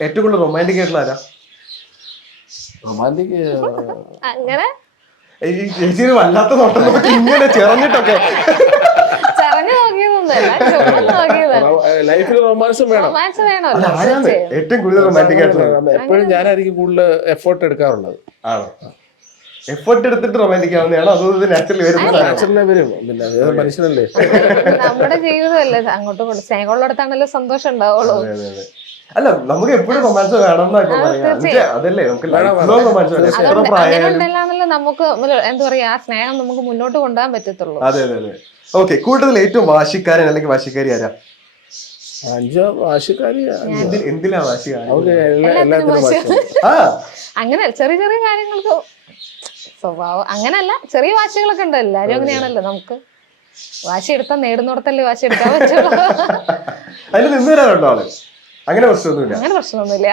ഏറ്റവും കൂടുതൽ റൊമാൻറ്റിക് ആയിട്ടുള്ള ആരാ? റൊമാൻറ്റിക് അങ്ങനെ ഈ ചേച്ചി വല്ലാത്ത നോട്ടം നോക്കി ഇങ്ങനെ ചെറഞ്ഞിട്ടൊക്കെ ചറഞ്ഞു നോക്കിയതൊന്നുമല്ല, ചുമ്മാ നോക്കിയതാണ്. ലൈഫിൽ റൊമാൻസും വേണം. റൊമാൻസ് അല്ല, വേണമല്ലോ ആരാണ് ഏറ്റവും കൂടുതൽ റൊമാൻറ്റിക് ആയിട്ടുള്ളത്? എപ്പോഴും ഞാനായിരിക്കും കൂടുതൽ എഫേർട്ട് എടുക്കാറുള്ളത്. ആണോ? എഫേർട്ട് എടുത്തിട്ട് റൊമാൻറ്റിക് ആവുന്നതാണോ അതോ ഇത് നാച്ചുറലി വരുന്നതാണോ? നാച്ചുറലി വരും, പിന്നെ അത് മനുഷ്യനല്ലേ. നമ്മുടെ ജീവിതമല്ലേ, അങ്ങോട്ടും സ്നേഹമുള്ളിടത്താണല്ലോ സന്തോഷം ഉണ്ടാവുള്ളൂ. അതെ, അതെ, അതെ. അല്ല, നമുക്ക് എപ്പോഴും റൊമാൻസ് വേണം എന്നൊക്കെ പറയാം. അതല്ലേ നമുക്ക് റൊമാൻസ് വേണം എത്ര അങ്ങനെ പ്രായം. ഉണ്ടല്ലാന്നല്ലോ നമുക്ക് എന്താ പറയാ, ആ സ്നേഹം നമുക്ക് മുന്നോട്ട് കൊണ്ടുപോകാൻ പറ്റത്തുള്ളൂ. അതെ, അതെ, അതെ. ഓക്കെ, കൂട്ടത്തിൽ ഏറ്റവും വാശിക്കാരൻ അല്ലെങ്കിൽ വാശിക്കാരി ആരാ? അഞ്ചോ വാശിക്കാരി. എന്തിനാ വാശി? എല്ലാത്തിനും വാശി. അങ്ങനെ ചെറിയ ചെറിയ കാര്യങ്ങൾക്ക് സ്വഭാവം അങ്ങനല്ല, ചെറിയ വാശികളൊക്കെ ഉണ്ട്. എല്ലാരും അങ്ങനെയാണല്ലോ. നമുക്ക് വാശി എടുത്താൽ നേടുന്നിടത്തല്ലേ വാശി എടുക്കാൻ പറ്റുള്ളൂ. അതിന് നിന്ന് തരാനുണ്ടോ ആള്? അങ്ങനെ പ്രശ്നമൊന്നുമില്ല. അങ്ങനെ പ്രശ്നമൊന്നുമില്ല.